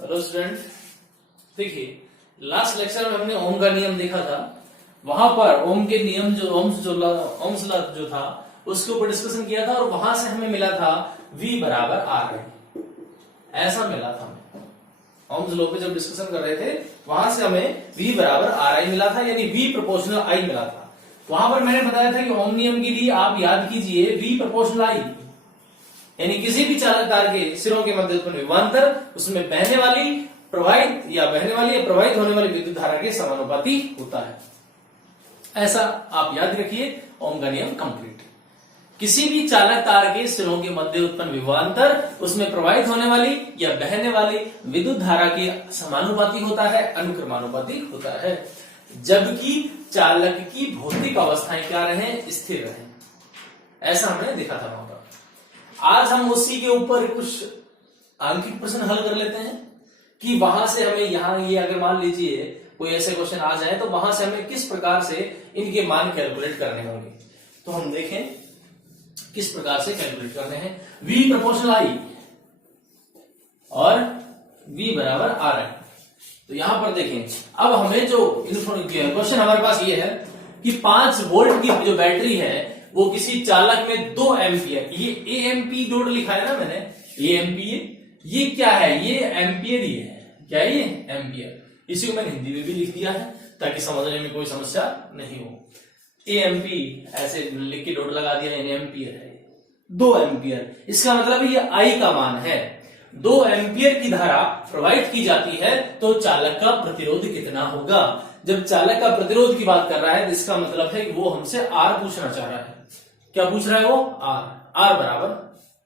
Hello student, देखिए last lecture में हमने ओम का नियम देखा था। वहां पर ओम के नियम ओम्स लॉ जो था उसके ऊपर डिस्कशन किया था और वहां से हमें मिला था V बराबर आर आई, ऐसा मिला था हमें। ओम्स लॉ पे जब डिस्कशन कर रहे थे वहां से हमें V बराबर आर आई मिला था, यानी V प्रोपोर्शनल I मिला था। वहां पर मैंने बताया था कि ओम नियम के लिए आप याद कीजिए V प्रोपोर्शनल I, यानी किसी भी चालक तार के सिरों के मध्य उत्पन्न विभवांतर उसमें बहने वाली प्रवाहित या प्रवाहित होने वाली विद्युत धारा के समानुपाती होता है। ऐसा आप याद रखिए, ओम का नियम कंप्लीट। किसी भी चालक तार के सिरों के मध्य उत्पन्न विभवांतर उसमें प्रवाहित होने वाली या बहने वाली विद्युत धारा के समानुपाती होता है, अनुक्रमानुपाती होता है, जबकि चालक की भौतिक अवस्थाएं क्या रहे, स्थिर रहे। ऐसा हमने देखा था वहां पर। आज हम उसी के ऊपर कुछ आंकिक प्रश्न हल कर लेते हैं कि वहां से हमें यहाँ ये अगर मान लीजिए कोई ऐसे क्वेश्चन आ जाए तो वहां से हमें किस प्रकार से इनके मान कैलकुलेट करने होंगे। तो हम देखें किस प्रकार से कैलकुलेट करने हैं। V प्रोपोर्शनल I और V बराबर आर आई। तो यहां पर देखें, अब हमें जो क्वेश्चन हमारे पास ये है कि 5 वोल्ट की जो बैटरी है वो किसी चालक में 2 एम्पियर, ये एएमपी डोट लिखा है ना मैंने, एएमपी, ये क्या है, ये एम्पियर ही है। क्या है ये? एम्पियर। इसी को मैंने हिंदी में भी लिख दिया है ताकि समझने में कोई समस्या नहीं हो। एएमपी ऐसे लिख के डोट लगा दिया, यानी एम्पियर है, 2 एम्पियर। इसका मतलब ये आई का मान है। 2 एम्पियर की धारा प्रवाहित की जाती है तो चालक का प्रतिरोध कितना होगा। जब चालक का प्रतिरोध की बात कर रहा है तो इसका मतलब है कि वो हमसे आर पूछना चाह रहा है। क्या पूछ रहा है वो? आर बराबर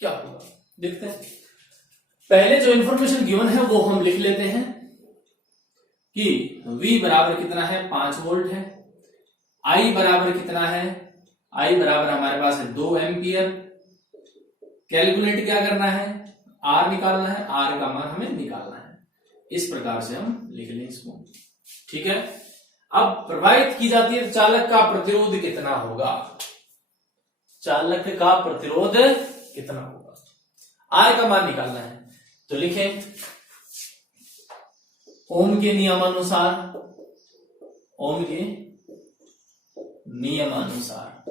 क्या होगा, देखते हैं। पहले जो इंफॉर्मेशन गिवन है वो हम लिख लेते हैं कि V बराबर कितना है, 5 वोल्ट है। I बराबर कितना है, I बराबर हमारे पास है 2 एम्पियर। कैलकुलेट क्या करना है, R निकालना है, R का मान हमें निकालना है। इस प्रकार से हम लिख लें इसको, ठीक है। अब प्रवाहित की जाती है तो चालक का प्रतिरोध कितना होगा, चालक का प्रतिरोध कितना होगा, आर का मान निकालना है। तो लिखें ओम के नियमानुसार, ओम के नियमानुसार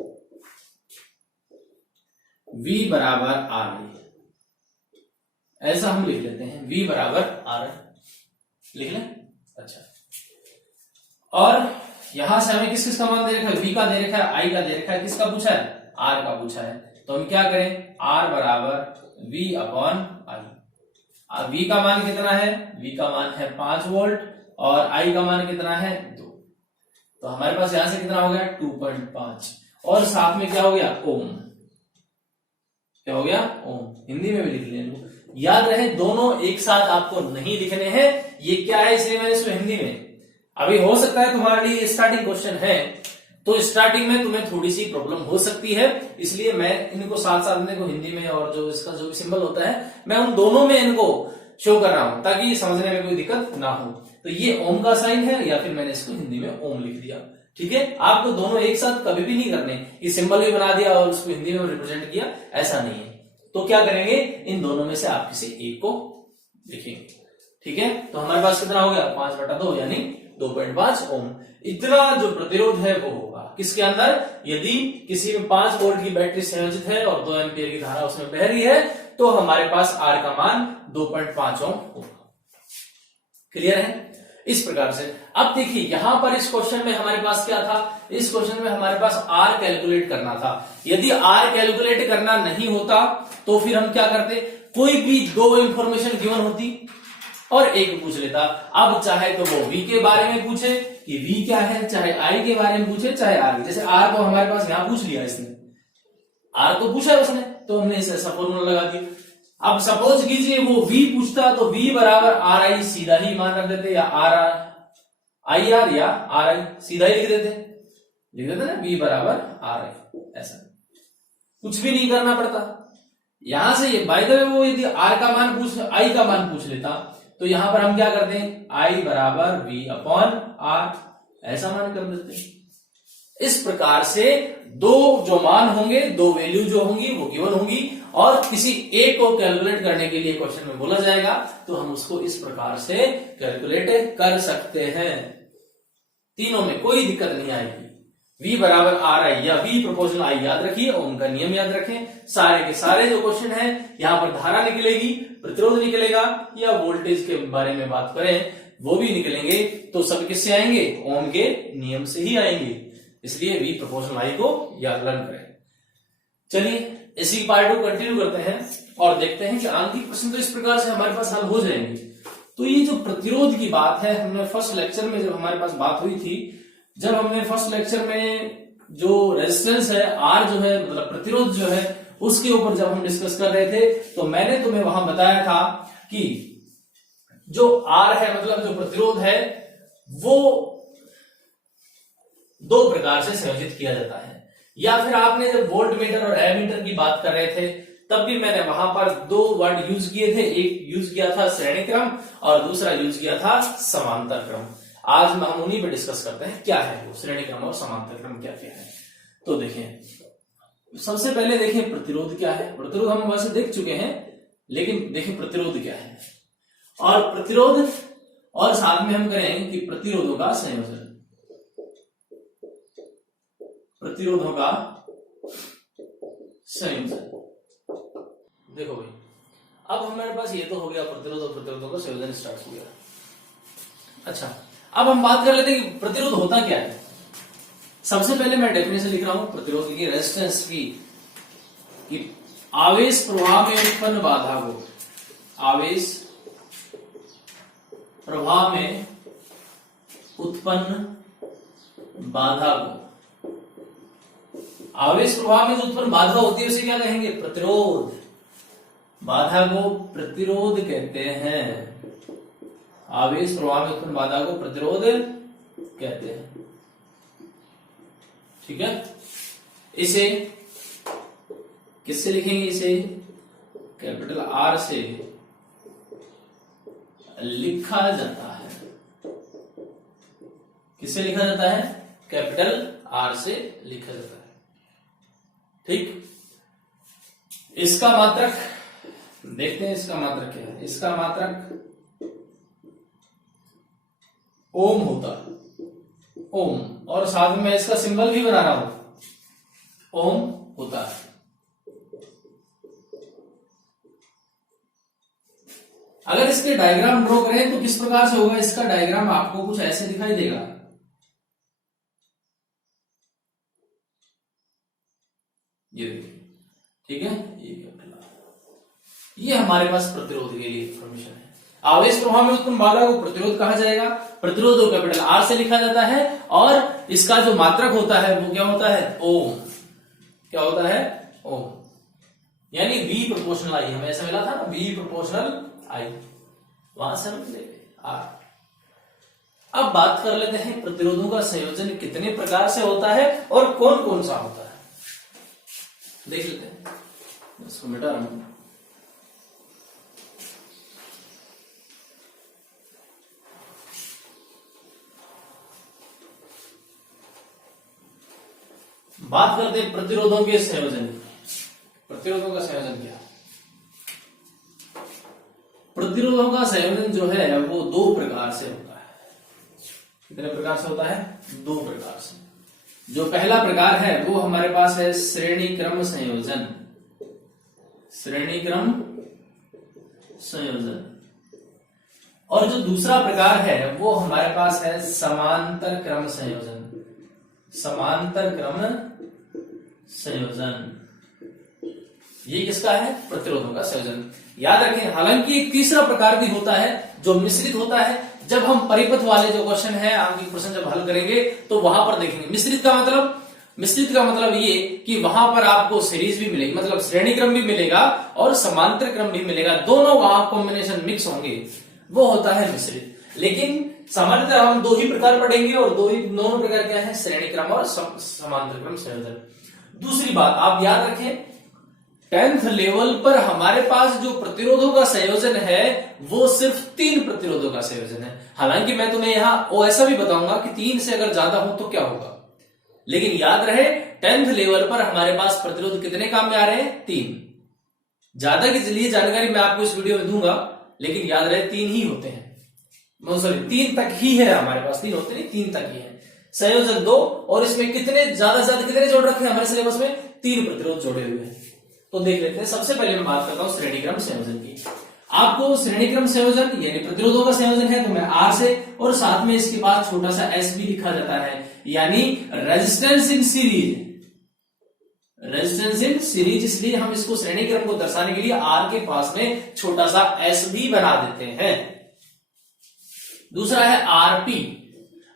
V बराबर आर आई, ऐसा हम लिख लेते हैं। V बराबर आर लिख लें, अच्छा। और यहां से हमें किस किस का मान दे रखा है, V का दे रखा है, I का दे रखा है, किसका पूछा है, R का पूछा है। तो हम क्या करें, R बराबर V अपॉन I। V का मान कितना है, V का मान है 5 वोल्ट और I का मान कितना है 2। तो हमारे पास यहां से कितना हो गया, 2.5, और साथ में क्या हो गया, ओम। क्या हो गया, ओम। हिंदी में भी लिख लेंगे, याद रहे दोनों एक साथ आपको नहीं लिखने हैं। ये क्या है इसलिए मैंने इसको हिंदी में, अभी हो सकता है तुम्हारे लिए स्टार्टिंग क्वेश्चन है तो स्टार्टिंग में तुम्हें थोड़ी सी प्रॉब्लम हो सकती है, इसलिए मैं इनको साथ साथ इनको हिंदी में और जो इसका जो भी सिंबल होता है मैं उन दोनों में इनको शो कर रहा हूं ताकि समझने में कोई दिक्कत ना हो। तो ये ओम का साइन है या फिर मैंने इसको हिंदी में ओम लिख दिया, ठीक है। आपको दोनों एक साथ कभी भी नहीं करने, ये सिंबल भी बना दिया और उसको हिंदी में रिप्रेजेंट किया, ऐसा नहीं है। तो क्या करेंगे, इन दोनों में से आप किसी एक को लिखेंगे, ठीक है। तो हमारे पास कितना हो गया, 5/2 यानी 2.5 ओम। इतना जो प्रतिरोध है वो होगा किसके अंदर, यदि किसी में 5 वोल्ट की बैटरी संयोजित है और 2 एम्पियर की धारा उसमें बह रही है तो हमारे पास आर का मान 2.5 ओम होगा। क्लियर है? इस प्रकार से अब देखिए यहां पर इस क्वेश्चन में हमारे पास क्या था, इस क्वेश्चन में हमारे पास आर कैलकुलेट करना था। यदि आर कैलकुलेट करना नहीं होता तो फिर हम क्या करते, कोई भी 2 इंफॉर्मेशन गिवन होती और एक पूछ लेता। अब चाहे तो वो V के बारे में पूछे कि V क्या है, चाहे I के बारे में पूछे, चाहे R। जैसे R को हमारे पास यहां पूछ लिया इसने, R तो पूछा उसने तो हमने इसे ऐसा फॉर्मूला लगा दिया। अब सपोज कीजिए वो V पूछता तो V बराबर आर आई सीधा ही मान रख देते, या आई आर या आर आई सीधा ही लिख देते ना, V बराबर आर आई, ऐसा कुछ भी नहीं करना पड़ता। यहां से ये बाय द वे वो यदि R का मान I का मान पूछ लेता तो यहां पर हम क्या करते हैं, I बराबर V अपॉन R, ऐसा मान कर देते हैं। इस प्रकार से 2 जो मान होंगे, 2 वैल्यू जो होंगी वो गिवन होंगी और किसी एक को कैलकुलेट करने के लिए क्वेश्चन में बोला जाएगा तो हम उसको इस प्रकार से कैलकुलेट कर सकते हैं। तीनों में कोई दिक्कत नहीं आएगी। V बराबर आर आई या V प्रोपोर्शनल आई याद रखिए, ओम का नियम याद रखें। सारे के सारे जो क्वेश्चन है यहाँ पर धारा निकलेगी, प्रतिरोध निकलेगा या वोल्टेज के बारे में बात करें वो भी निकलेंगे, तो सब किससे आएंगे? ओम के नियम से ही आएंगे। इसलिए V प्रोपोर्शनल आई को याद लर्न करें। चलिए इसी पार्ट को कंटिन्यू करते हैं और देखते हैं कि आंतरिक प्रश्न तो इस प्रकार से हमारे पास हल हो जाएंगे। तो ये जो प्रतिरोध की बात है, हमने फर्स्ट लेक्चर में जब हमारे पास बात हुई थी, जब हमने फर्स्ट लेक्चर में जो रेजिस्टेंस है आर जो है मतलब प्रतिरोध जो है उसके ऊपर जब हम डिस्कस कर रहे थे तो मैंने तुम्हें वहां बताया था कि जो आर है मतलब जो प्रतिरोध है वो दो प्रकार से संयोजित किया जाता है। या फिर आपने जब वोल्ट मीटर और एमीटर की बात कर रहे थे तब भी मैंने वहां पर दो वर्ड यूज किए थे, एक यूज किया था श्रेणी क्रम और दूसरा यूज किया था समांतर क्रम। आज हम उन्हीं पे डिस्कस करते हैं क्या है वो श्रेणी क्रम और समांतर क्रम क्या क्या है। तो देखें, सबसे पहले देखें प्रतिरोध क्या है। प्रतिरोध हम वैसे देख चुके हैं, लेकिन देखें प्रतिरोध क्या है। और प्रतिरोध और साथ में हम करें कि प्रतिरोधों का संयोजन, प्रतिरोधों का संयोजन। देखो भाई, अब हमारे पास ये तो हो गया प्रतिरोध और प्रतिरोधों का संयोजन स्टार्ट हो गया। अच्छा, अब हम बात कर लेते हैं कि प्रतिरोध होता क्या है। सबसे पहले मैं डेफिनेशन लिख रहा हूं प्रतिरोध की, रेजिस्टेंस की, कि आवेश प्रवाह में उत्पन्न बाधा को, आवेश प्रवाह में उत्पन्न बाधा को, आवेश प्रवाह में जो उत्पन्न बाधा होती है उसे क्या कहेंगे? प्रतिरोध। बाधा को प्रतिरोध कहते हैं। आवेश प्रवाह में उत्पन्न बाधा को प्रतिरोध कहते हैं। ठीक है, इसे किससे लिखेंगे? इसे कैपिटल आर से लिखा जाता है। किससे लिखा जाता है? कैपिटल आर से लिखा जाता है। ठीक, इसका मात्रक देखते हैं। इसका मात्रक क्या है? इसका मात्रक ओम होता है, ओम, और साथ में इसका सिंबल भी बना रहा हूं, ओम होता है। अगर इसके डायग्राम ड्रॉ करें तो किस प्रकार से होगा? इसका डायग्राम आपको कुछ ऐसे दिखाई देगा। ये देखिए, ठीक है, ये हमारे पास प्रतिरोध के लिए इंफॉर्मेशन है। आवेश प्रवाह में उत्पन्न बाधा को प्रतिरोध कहा जाएगा। प्रतिरोध को कैपिटल आर से लिखा जाता है और इसका जो मात्रक होता है वो क्या होता है? ओम। क्या होता है? ओम। यानी V प्रोपोर्शनल आई, हमें ऐसा मिला था ना, V प्रोपोर्शनल आई, वहां से हम ले आर। अब बात कर लेते हैं प्रतिरोधों का संयोजन कितने प्रकार से होता है और कौन कौन सा होता है। देख लेते हैं, इसको मिटा रहा हूं। बात करते हैं प्रतिरोधों के संयोजन। प्रतिरोधों का संयोजन क्या है? प्रतिरोधों का संयोजन जो है वो दो प्रकार से होता है। कितने प्रकार से होता है? दो प्रकार से। जो पहला प्रकार है वो हमारे पास है श्रेणी क्रम संयोजन। श्रेणी क्रम संयोजन। और जो दूसरा प्रकार है वो हमारे पास है समांतर क्रम संयोजन। समांतर क्रम संयोजन, ये किसका है? प्रतिरोधों का संयोजन। याद रखें, हालांकि एक तीसरा प्रकार भी होता है जो मिश्रित होता है। जब हम परिपथ वाले जो क्वेश्चन है, आंतरिक प्रश्न जब हल करेंगे तो वहां पर देखेंगे। मिश्रित का मतलब ये कि वहां पर आपको सीरीज भी मिलेगी, मतलब श्रेणी क्रम भी मिलेगा और समांतर क्रम भी मिलेगा, दोनों वहां कॉम्बिनेशन मिक्स होंगे, वो होता है मिश्रित। लेकिन सामान्यतः हम दो ही प्रकार पढ़ेंगे और दोनों प्रकार क्या है? श्रेणी क्रम और समांतर क्रम संयोजन। दूसरी बात आप याद रखें, 10th लेवल पर हमारे पास जो प्रतिरोधों का संयोजन है वो सिर्फ 3 प्रतिरोधों का संयोजन है। हालांकि मैं तुम्हें यहां ऐसा भी बताऊंगा कि 3 से अगर ज्यादा हो तो क्या होगा, लेकिन याद रहे 10th लेवल पर हमारे पास प्रतिरोध कितने काम में आ रहे हैं? 3। ज्यादा की लिए जानकारी मैं आपको इस वीडियो में दूंगा, लेकिन याद रहे 3 ही होते हैं, सॉरी 3 तक ही है हमारे पास, 3 होते नहीं, 3 तक ही है। संयोजन 2, और इसमें कितने ज्यादा से ज्यादा कितने जोड़ रखे हैं हमारे सिलेबस में, 3 प्रतिरोध जोड़े हुए हैं। तो देख लेते हैं। सबसे पहले मैं बात करता हूं श्रेणीक्रम संयोजन की। आपको श्रेणीक्रम संयोजन यानी प्रतिरोधों का संयोजन है तो मैं आर से, और साथ में इसके बाद छोटा सा एस भी लिखा जाता है, यानी resistance in series. Resistance in series, इसलिए हम इसको श्रेणीक्रम को दर्शाने के लिए आर के पास में छोटा सा एस भी बना देते हैं। दूसरा है आरपी,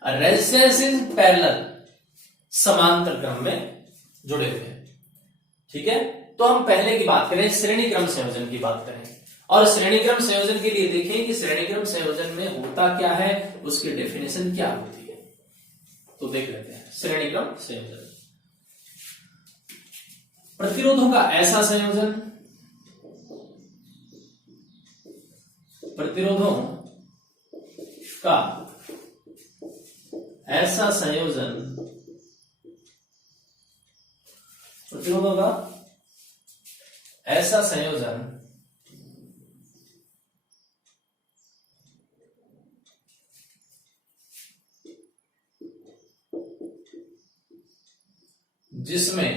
रेजिस्टेंस इन पैरेलल, समांतर क्रम में जुड़े हुए हैं। ठीक है, तो हम पहले की बात करें, श्रेणीक्रम संयोजन की बात करें, और श्रेणीक्रम संयोजन के लिए देखें कि श्रेणीक्रम संयोजन में होता क्या है, उसकी डेफिनेशन क्या होती है। तो देख लेते हैं श्रेणीक्रम संयोजन। प्रतिरोधों का ऐसा संयोजन, प्रतिरोधों का ऐसा संयोजन, प्रतिरोधों का ऐसा संयोजन जिसमें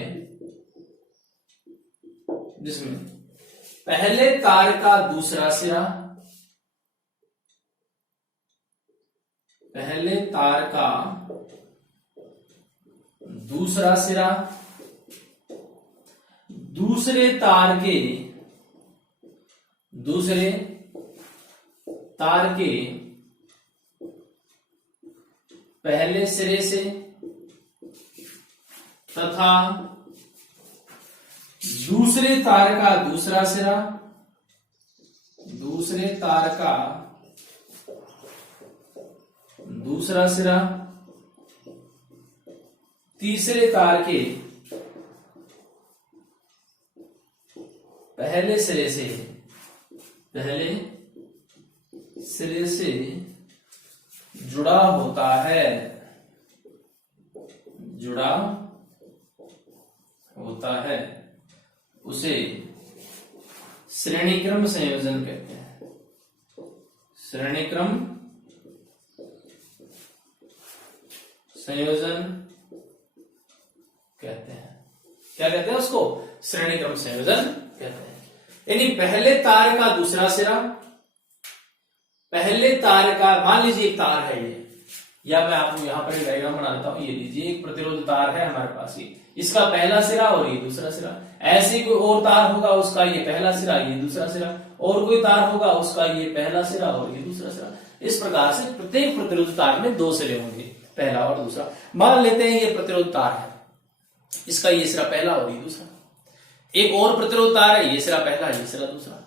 पहले तार का दूसरा सिरा, पहले तार का दूसरा सिरा दूसरे तार के पहले सिरे से तथा दूसरे तार का दूसरा सिरा, दूसरे तार का दूसरा सिरा तीसरे तार के पहले सिरे से जुड़ा होता है, जुड़ा होता है, उसे श्रेणीक्रम संयोजन कहते हैं। श्रेणीक्रम संयोजन कहते हैं। क्या कहते हैं उसको? श्रेणीक्रम संयोजन कहते हैं। यानी पहले तार का दूसरा सिरा, पहले तार का, मान लीजिए एक तार है ये, या मैं आपको यहां पर एक डायग्राम बना देता हूं। ये लीजिए एक प्रतिरोध तार है हमारे पास, ये इसका पहला सिरा और ये दूसरा सिरा। ऐसे कोई और तार होगा, उसका ये पहला सिरा, ये दूसरा सिरा, और कोई तार होगा, उसका ये पहला सिरा और ये दूसरा सिरा। इस प्रकार से प्रत्येक प्रतिरोध तार में 2 सिरे होंगे, पहला और दूसरा। मान लेते हैं ये प्रतिरोध तार है, इसका ये सिरा पहला और ये दूसरा। एक और प्रतिरोध तार है, ये सिरा पहला, ये सिरा दूसरा।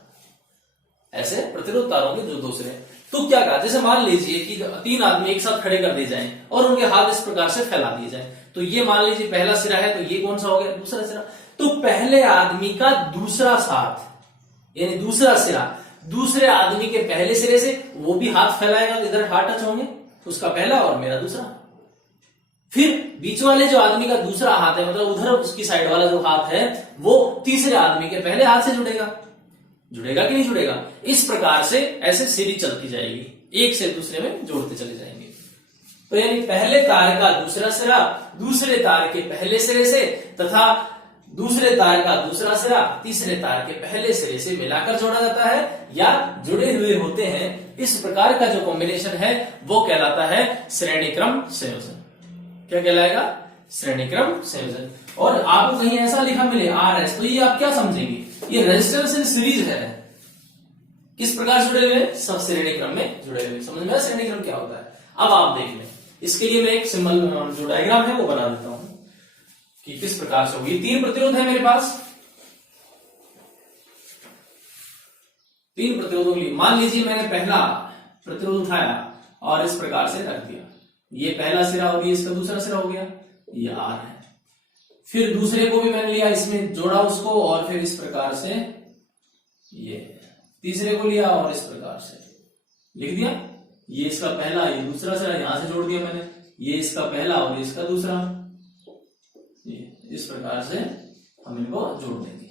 ऐसे प्रतिरोध तारों के जो 2 सिरे। तो क्या कहा, जैसे मान लीजिए कि 3 आदमी एक साथ खड़े कर दिए जाएं और उनके हाथ इस प्रकार से फैला दिए जाएं, तो ये मान लीजिए पहला सिरा है, तो ये कौन सा हो गया? दूसरा सिरा। तो पहले आदमी का दूसरा साथ, यानी दूसरा सिरा दूसरे आदमी के पहले सिरे से, वो भी हाथ फैलाएगा तो इधर हाथ टच होंगे, उसका पहला और मेरा दूसरा। फिर बीच वाले जो आदमी का दूसरा हाथ है, मतलब उधर उसकी साइड वाला जो हाथ है, वो तीसरे आदमी के पहले हाथ से जुड़ेगा। जुड़ेगा कि नहीं जुड़ेगा? इस प्रकार से ऐसे सीढ़ी चलती जाएगी, एक से दूसरे में जोड़ते चले जाएंगे। तो यानी पहले तार का दूसरा सिरा दूसरे तार के पहले सिरे से तथा दूसरे तार का दूसरा सिरा तीसरे तार के पहले सिरे से मिलाकर जोड़ा जाता है या जुड़े हुए होते हैं। इस प्रकार का जो कॉम्बिनेशन है वो कहलाता है श्रेणीक्रम संयोजन। क्या कहलाएगा? श्रेणीक्रम संयोजन। और आपको कहीं ऐसा लिखा मिले RS, तो ये आप क्या समझेंगे? ये रेजिस्टेंस इन सीरीज है। किस प्रकार जुड़े हुए? सब श्रेणीक्रम में जुड़े हुए। समझ में श्रेणीक्रम क्या होता है? अब आप देख लें, इसके लिए मैं एक सिंबल, जो डायग्राम है वो बना देता हूं कि किस प्रकार से होगी। 3 प्रतिरोध है मेरे पास, 3 प्रतिरोधों के लिए मान लीजिए मैंने पहला प्रतिरोध उठाया और इस प्रकार से रख दिया, ये पहला सिरा और ये इसका दूसरा सिरा हो गया, ये R है। फिर दूसरे को भी मैंने लिया, इसमें जोड़ा उसको, और फिर इस प्रकार से ये तीसरे को लिया और इस प्रकार से लिख दिया, ये इसका पहला, ये दूसरा सिरा, यहां से जोड़ दिया मैंने, ये इसका पहला और इसका दूसरा। ये इस प्रकार से हम इनको जोड़ देंगे।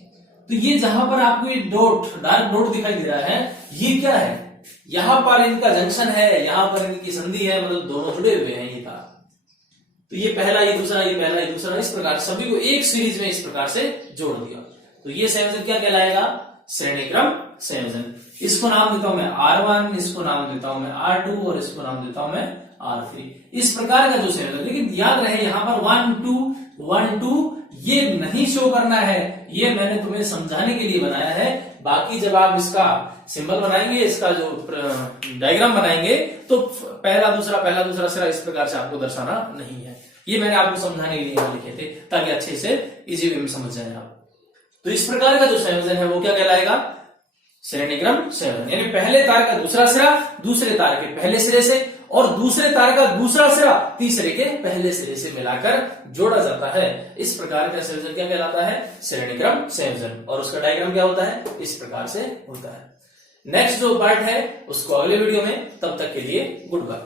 तो ये जहां पर आपको ये डॉट, डार्क डॉट दिखाई दे रहा है, ये क्या है, यहां पर इनका जंक्शन है, यहां पर इनकी संधि है, मतलब दोनों जुड़े हुए हैं ये तार। तो ये पहला, ये दूसरा, ये पहला, ये दूसरा, इस प्रकार सभी को एक सीरीज में इस प्रकार से जोड़ दिया। तो ये संयोजन क्या कहलाएगा, श्रेणी क्रम संयोजन। इसको नाम देता हूं मैं R1, इसको नाम देता हूं मैं R2 और इसको नाम देता हूं मैं R3। इस प्रकार का जो संयोजन, लेकिन याद रहे यहां पर 1 2 1 2 ये नहीं शो करना है, ये मैंने तुम्हें समझाने के लिए बनाया है। बाकी जब आप इसका सिंबल बनाएंगे, इसका जो डायग्राम बनाएंगे, तो पहला दूसरा सिरा इस प्रकार से आपको दर्शाना नहीं है। ये मैंने आपको समझाने के लिए लिखे थे, ताकि अच्छे से इजी वे में समझ जाए आप। तो इस प्रकार का जो संयोजन है वो क्या कहलाएगा, श्रेणी क्रम संयोजन। यानी पहले तार का दूसरा सिरा दूसरे तार के पहले सिरे से, और दूसरे तार का दूसरा सिरा तीसरे के पहले सिरे से मिलाकर जोड़ा जाता है। इस प्रकार का संयोजन क्या कहलाता है, श्रेणी क्रम संयोजन। और उसका डायग्राम क्या होता है, इस प्रकार से होता है। नेक्स्ट जो पार्ट है उसको अगले वीडियो में, तब तक के लिए गुड बाय।